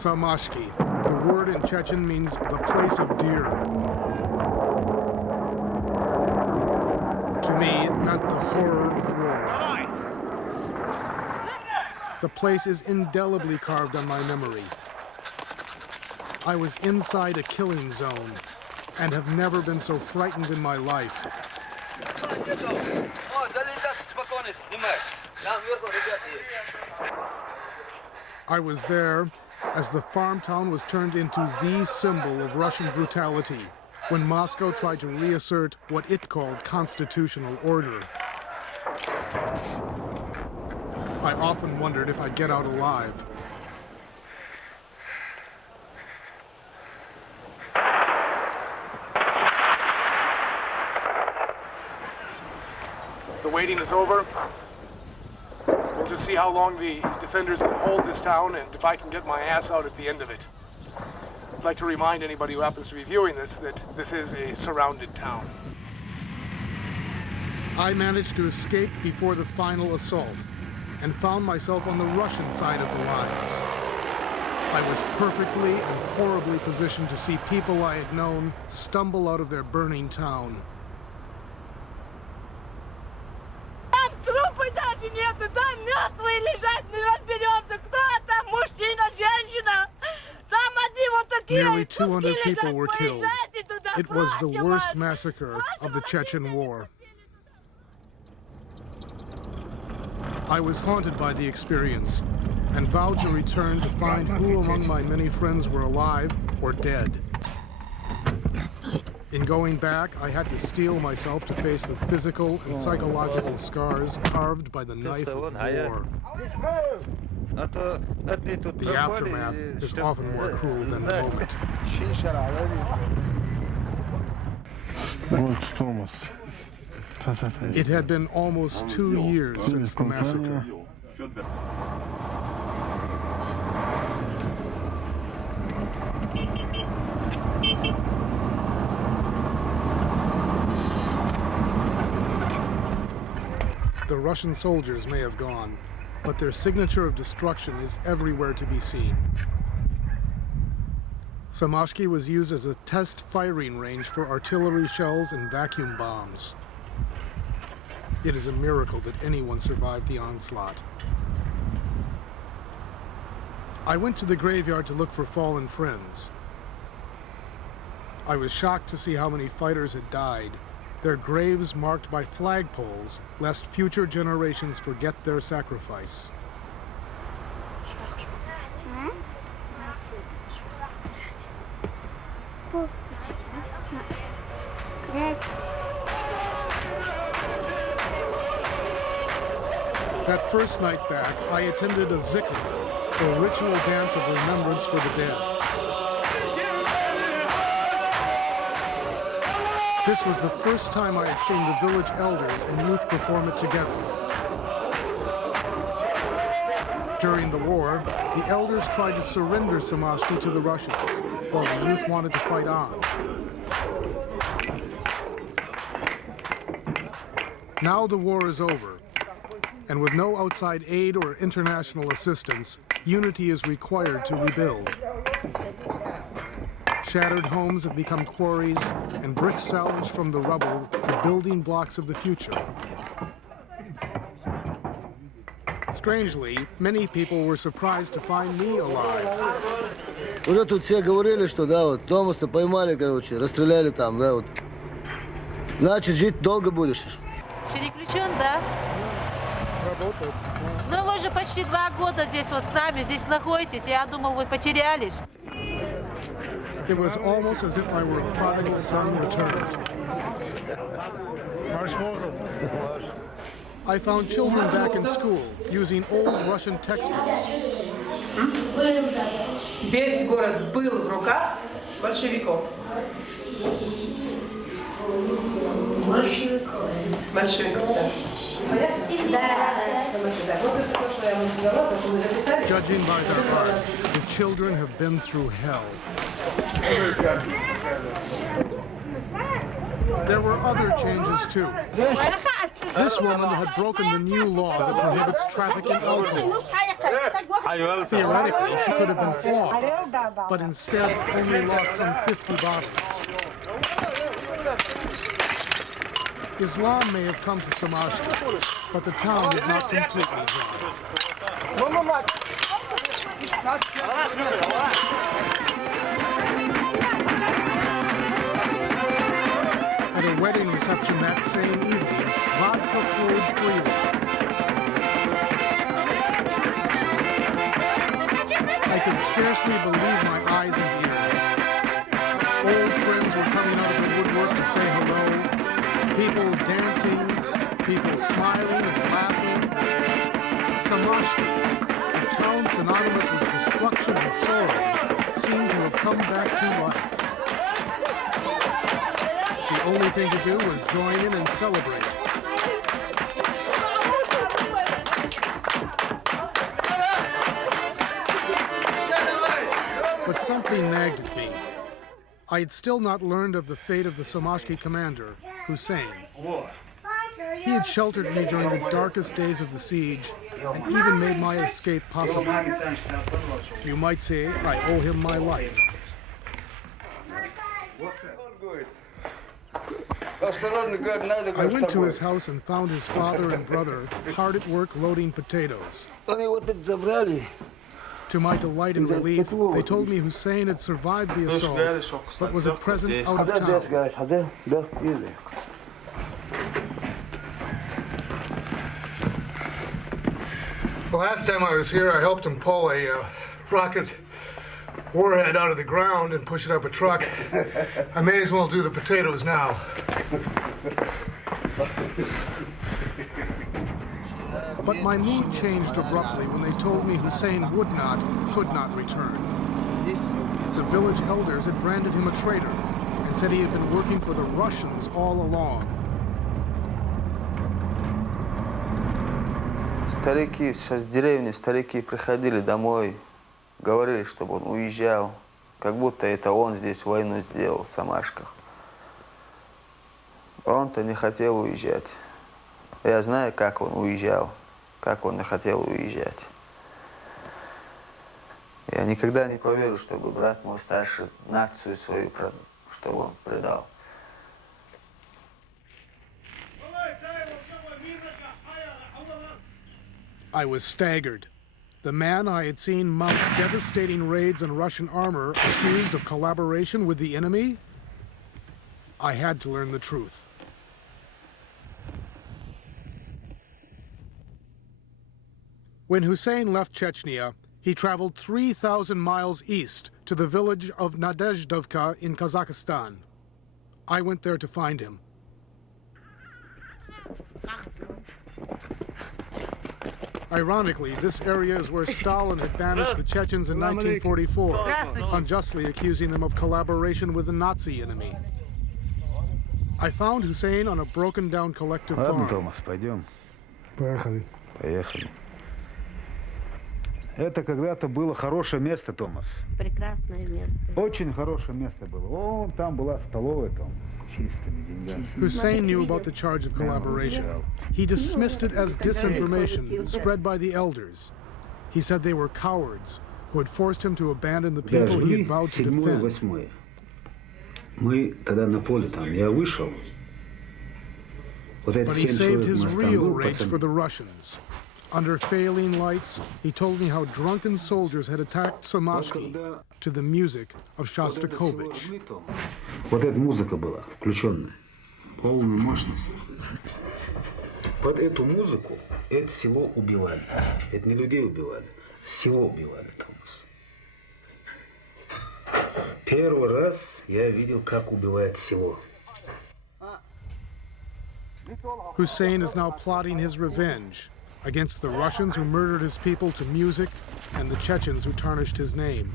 Samashki. The word in Chechen means the place of deer. To me, it meant the horror of war. The place is indelibly carved on my memory. I was inside a killing zone and have never been so frightened in my life. I was there as the farm town was turned into the symbol of Russian brutality when Moscow tried to reassert what it called constitutional order. I often wondered if I'd get out alive. The waiting is over. We'll just see how long the defenders can hold this town and if I can get my ass out at the end of it. I'd like to remind anybody who happens to be viewing this that this is a surrounded town. I managed to escape before the final assault and found myself on the Russian side of the lines. I was perfectly and horribly positioned to see people I had known stumble out of their burning town. Трупы даже нету, там мертвые лежат, не разберемся, кто там, мужчина, женщина. Там одни вот такие. Nearly 200 people were killed. It was the worst massacre of the Chechen War. I was haunted by the experience and vowed to return to find who among my many friends were alive or dead. In going back, I had to steel myself to face the physical and psychological scars carved by the knife of war. The aftermath is often more cruel than the moment. It had been almost 2 years since the massacre. The Russian soldiers may have gone, but their signature of destruction is everywhere to be seen. Samashki was used as a test firing range for artillery shells and vacuum bombs. It is a miracle that anyone survived the onslaught. I went to the graveyard to look for fallen friends. I was shocked to see how many fighters had died, their graves marked by flagpoles, lest future generations forget their sacrifice. That first night back, I attended a zikr, or ritual dance of remembrance for the dead. This was the first time I had seen the village elders and youth perform it together. During the war, the elders tried to surrender Samashki to the Russians, while the youth wanted to fight on. Now the war is over, and with no outside aid or international assistance, unity is required to rebuild. Shattered homes have become quarries, and bricks salvaged from the rubble, the building blocks of the future. Strangely, many people were surprised to find me alive. Уже тут все говорили, что да, вот Томаса поймали, короче, расстреляли там, да, вот. Значит, жить долго будешь. Переключен, да? Работает. Ну вы же почти 2 года здесь вот с нами, здесь находитесь. Я думал, вы потерялись. It was almost as if I were a prodigal son returned. I found children back in school using old Russian textbooks. Весь город был в руках большевиков. Большевиков, да. Judging by their art, the children have been through hell. There were other changes too. This woman had broken the new law that prohibits trafficking alcohol. Theoretically, she could have been flogged, but instead only lost some 50 bottles. Islam may have come to Samashki, but the town is not completely dry. At a wedding reception that same evening, vodka flowed freely. I could scarcely believe my eyes and ears. Old friends were coming out of the woodwork to say hello. People dancing, people smiling and laughing. Samashki, a town synonymous with destruction and sorrow, seemed to have come back to life. The only thing to do was join in and celebrate. But something nagged at me. I had still not learned of the fate of the Samashki commander, Hussein. He had sheltered me during the darkest days of the siege and even made my escape possible. You might say I owe him my life. I went to his house and found his father and brother hard at work loading potatoes. To my delight and relief, they told me Hussein had survived the assault, but was at present out of town. The last time I was here, I helped him pull a rocket warhead out of the ground and push it up a truck. I may as well do the potatoes now. But my mood changed abruptly when they told me Hussein could not return. The village elders had branded him a traitor and said he had been working for the Russians all along. Старики с деревни, старики приходили домой, говорили, чтобы он уезжал, как будто это он здесь войну сделал в Самашках. Он-то не хотел уезжать. Я знаю, как он уезжал, как он не хотел уезжать. Я никогда не поверю, чтобы брат мой старший нацию свою, чтобы он предал. I was staggered. The man I had seen mount devastating raids on Russian armor accused of collaboration with the enemy? I had to learn the truth. When Hussein left Chechnya, he traveled 3,000 miles east to the village of Nadejdovka in Kazakhstan. I went there to find him. Ironically, this area is where Stalin had banished the Chechens in 1944, unjustly accusing them of collaboration with the Nazi enemy. I found Hussein on a broken-down collective farm. Томас, пойдем. Поехали. Поехали. Это когда-то было хорошее место, Томас. Прекрасное место. Очень хорошее место было. О, там была столовая, там. Hussein knew about the charge of collaboration. He dismissed it as disinformation spread by the elders. He said they were cowards who had forced him to abandon the people he had vowed to defend. But he saved his real rage for the Russians. Under failing lights, he told me how drunken soldiers had attacked Samashki to the music of Shostakovich. Вот эта музыка была включенная, полная мощность. Под эту музыку это село убивали. Это не людей убивали, село убивали, Томас. Первый раз я видел, как убивает село. Hussein is now plotting his revenge against the Russians who murdered his people to music and the Chechens who tarnished his name.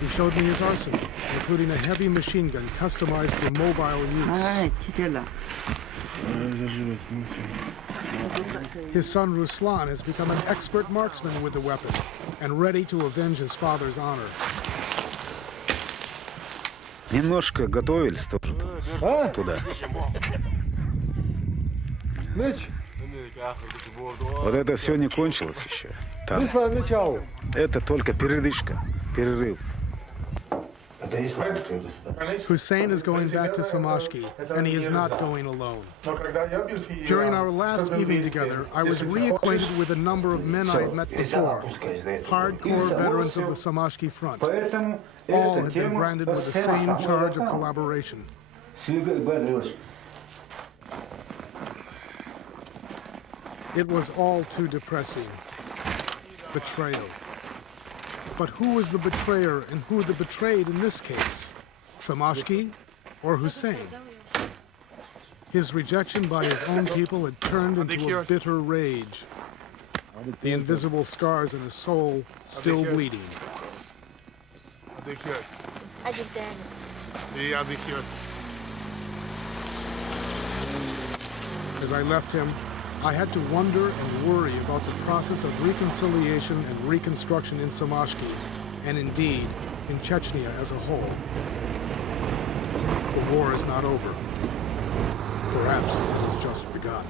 He showed me his arsenal, including a heavy machine gun customized for mobile use. His son Ruslan has become an expert marksman with the weapon and ready to avenge his father's honor. Немножко готовились тоже туда. Вот это все не кончилось еще. Там. Это только передышка, перерыв. Hussein is going back to Samashki, and he is not going alone. During our last evening together, I was reacquainted with a number of men I had met before, hardcore veterans of the Samashki front. All had been branded with the same charge of collaboration. It was all too depressing. Betrayal. But who was the betrayer and who the betrayed in this case? Samashki or Hussein? His rejection by his own people had turned into a bitter rage. The invisible scars in his soul still bleeding. As I left him, I had to wonder and worry about the process of reconciliation and reconstruction in Samashki, and indeed, in Chechnya as a whole. The war is not over. Perhaps it has just begun.